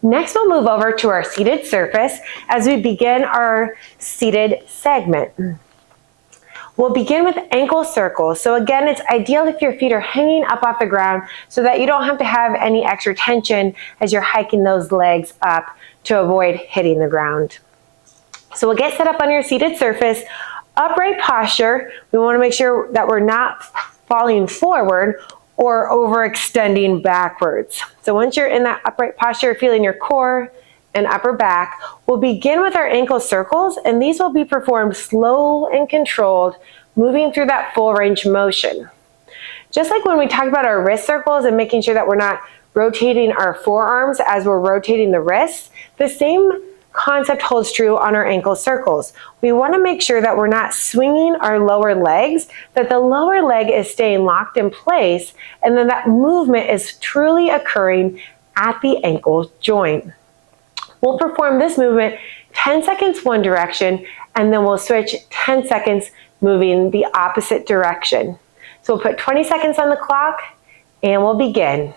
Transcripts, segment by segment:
Next, we'll move over to our seated surface as we begin our seated segment. We'll begin with ankle circles. So again, it's ideal if your feet are hanging up off the ground so that you don't have to have any extra tension as you're hiking those legs up to avoid hitting the ground. So we'll get set up on your seated surface. Upright posture, we want to make sure that we're not falling forward or overextending backwards. So once you're in that upright posture, feeling your core and upper back, we'll begin with our ankle circles, and these will be performed slow and controlled, moving through that full range motion. Just like when we talk about our wrist circles and making sure that we're not rotating our forearms as we're rotating the wrists, the same concept holds true on our ankle circles. We want to make sure that we're not swinging our lower legs, that the lower leg is staying locked in place, and then that movement is truly occurring at the ankle joint. We'll perform this movement 10 seconds one direction, and then we'll switch 10 seconds moving the opposite direction. So we'll put 20 seconds on the clock, and we'll begin.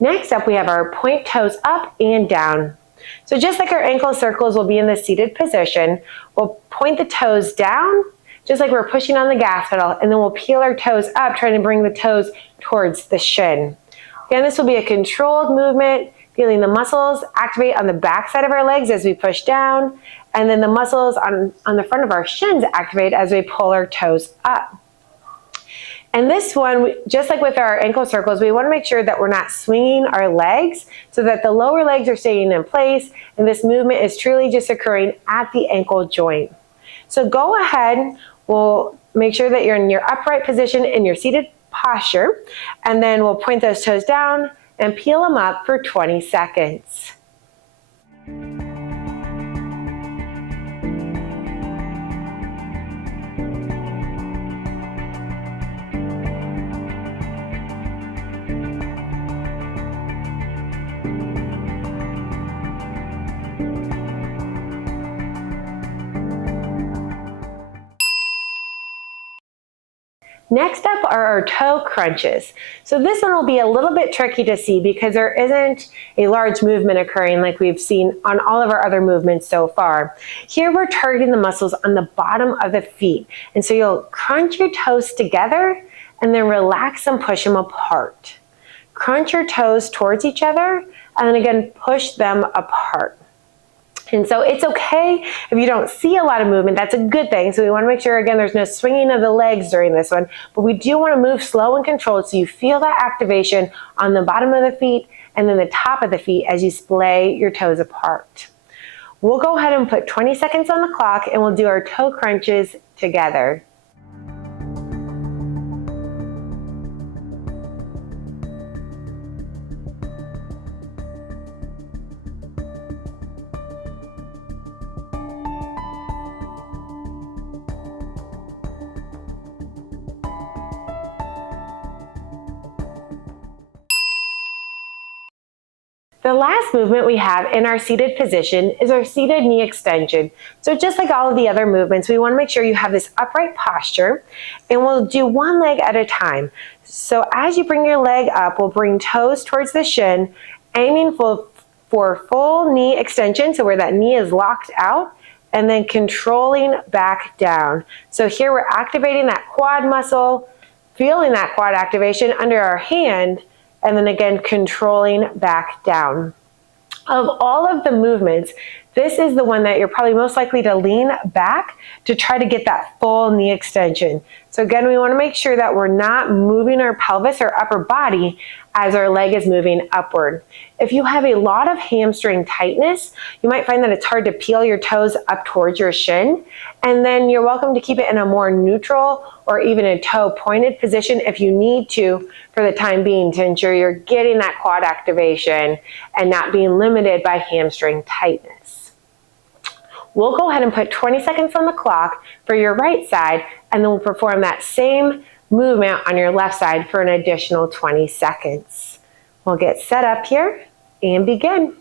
Next up, we have our point toes up and down. So just like our ankle circles will be in the seated position, we'll point the toes down, just like we're pushing on the gas pedal, and then we'll peel our toes up, trying to bring the toes towards the shin. Again, this will be a controlled movement, feeling the muscles activate on the back side of our legs as we push down, and then the muscles on the front of our shins activate as we pull our toes up. And this one, just like with our ankle circles, we want to make sure that we're not swinging our legs so that the lower legs are staying in place, and this movement is truly just occurring at the ankle joint. So go ahead, we'll make sure that you're in your upright position in your seated posture, and then we'll point those toes down and peel them up for 20 seconds. Next up are our toe crunches. So this one will be a little bit tricky to see because there isn't a large movement occurring like we've seen on all of our other movements so far. Here we're targeting the muscles on the bottom of the feet. And so you'll crunch your toes together and then relax and push them apart. Crunch your toes towards each other and then again push them apart. And so it's okay if you don't see a lot of movement. That's a good thing. So we want to make sure, again, there's no swinging of the legs during this one. But we do want to move slow and controlled so you feel that activation on the bottom of the feet and then the top of the feet as you splay your toes apart. We'll go ahead and put 20 seconds on the clock and we'll do our toe crunches together. The last movement we have in our seated position is our seated knee extension. So just like all of the other movements, we want to make sure you have this upright posture, and we'll do one leg at a time. So as you bring your leg up, we'll bring toes towards the shin, aiming for full knee extension, so where that knee is locked out, and then controlling back down. So here we're activating that quad muscle, feeling that quad activation under our hand, and then again controlling back down. Of all of the movements, this is the one that you're probably most likely to lean back to try to get that full knee extension. So again, we want to make sure that we're not moving our pelvis or upper body as our leg is moving upward. If you have a lot of hamstring tightness, you might find that it's hard to peel your toes up towards your shin, and then you're welcome to keep it in a more neutral or even a toe pointed position if you need to for the time being to ensure you're getting that quad activation and not being limited by hamstring tightness. We'll go ahead and put 20 seconds on the clock for your right side, and then we'll perform that same movement on your left side for an additional 20 seconds. We'll get set up here and begin.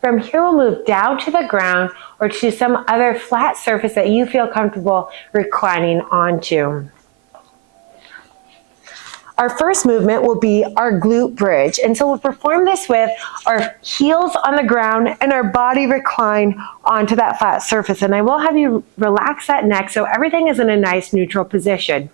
From here, we'll move down to the ground or to some other flat surface that you feel comfortable reclining onto. Our first movement will be our glute bridge. And so we'll perform this with our heels on the ground and our body reclined onto that flat surface. And I will have you relax that neck so everything is in a nice neutral position.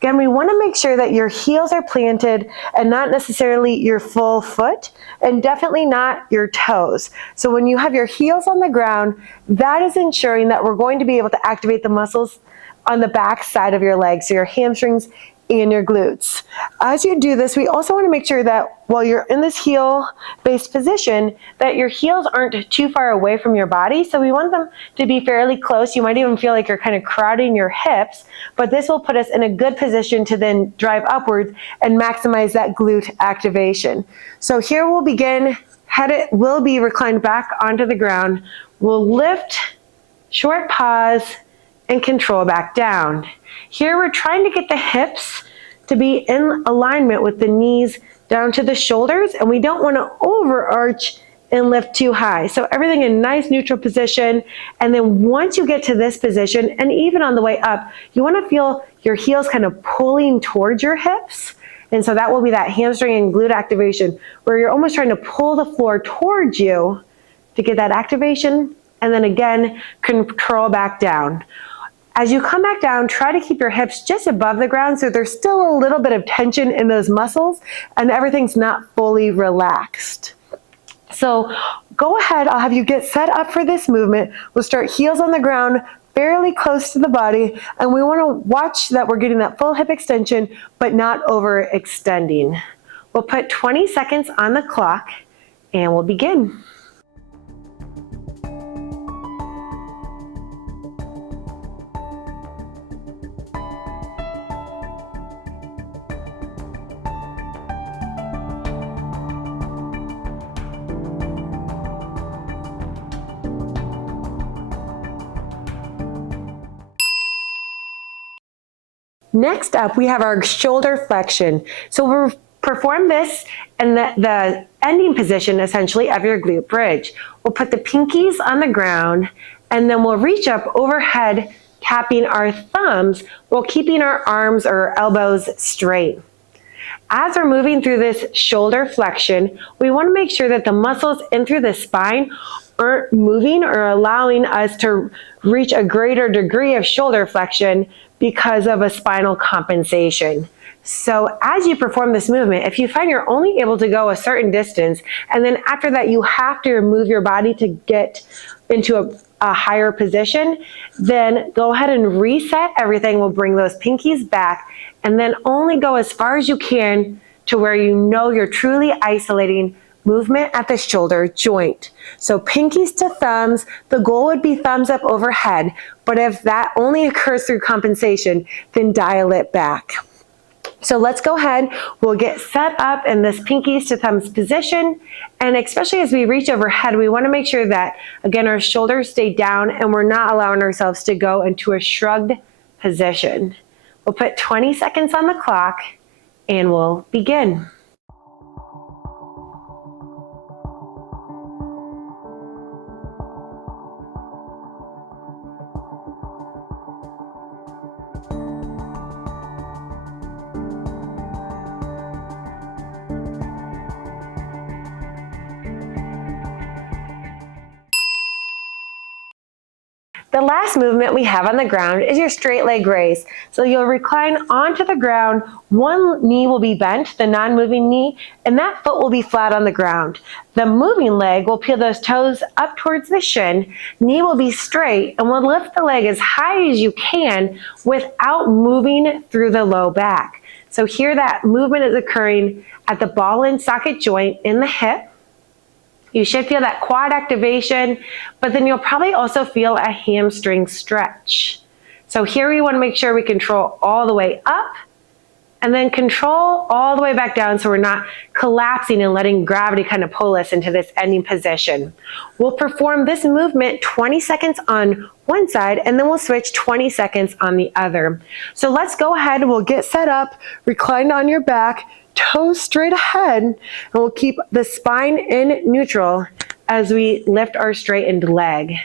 Again, we want to make sure that your heels are planted and not necessarily your full foot, and definitely not your toes. So when you have your heels on the ground, that is ensuring that we're going to be able to activate the muscles on the back side of your legs, so your hamstrings and your glutes. As you do this, we also want to make sure that while you're in this heel-based position, that your heels aren't too far away from your body. So we want them to be fairly close. You might even feel like you're kind of crowding your hips, but this will put us in a good position to then drive upwards and maximize that glute activation. So here we'll begin. Head will be reclined back onto the ground. We'll lift, short pause, and control back down. Here we're trying to get the hips to be in alignment with the knees down to the shoulders, and we don't want to overarch and lift too high. So everything in nice neutral position. And then once you get to this position, and even on the way up, you want to feel your heels kind of pulling towards your hips. And so that will be that hamstring and glute activation where you're almost trying to pull the floor towards you to get that activation. And then again, control back down. As you come back down, try to keep your hips just above the ground so there's still a little bit of tension in those muscles and everything's not fully relaxed. So go ahead, I'll have you get set up for this movement. We'll start heels on the ground, fairly close to the body, and we want to watch that we're getting that full hip extension, but not overextending. We'll put 20 seconds on the clock and we'll begin. Next up, we have our shoulder flexion. So we'll perform this in the ending position, essentially, of your glute bridge. We'll put the pinkies on the ground, and then we'll reach up overhead, tapping our thumbs while keeping our arms or elbows straight. As we're moving through this shoulder flexion, we want to make sure that the muscles in through the spine aren't moving or allowing us to reach a greater degree of shoulder flexion because of a spinal compensation. So as you perform this movement, if you find you're only able to go a certain distance, and then after that you have to move your body to get into a higher position, then go ahead and reset everything. We'll bring those pinkies back, and then only go as far as you can to where you know you're truly isolating movement at the shoulder joint. So pinkies to thumbs, the goal would be thumbs up overhead, but if that only occurs through compensation, then dial it back. So let's go ahead, we'll get set up in this pinkies to thumbs position, and especially as we reach overhead, we want to make sure that, again, our shoulders stay down and we're not allowing ourselves to go into a shrugged position. We'll put 20 seconds on the clock and we'll begin. The last movement we have on the ground is your straight leg raise. So you'll recline onto the ground, one knee will be bent, the non-moving knee, and that foot will be flat on the ground. The moving leg will peel those toes up towards the shin, knee will be straight, and we'll lift the leg as high as you can without moving through the low back. So here that movement is occurring at the ball and socket joint in the hip. You should feel that quad activation, but then you'll probably also feel a hamstring stretch. So here we want to make sure we control all the way up and then control all the way back down so we're not collapsing and letting gravity kind of pull us into this ending position. We'll perform this movement 20 seconds on one side and then we'll switch 20 seconds on the other. So let's go ahead and we'll get set up, reclined on your back, toes straight ahead, and we'll keep the spine in neutral as we lift our straightened leg.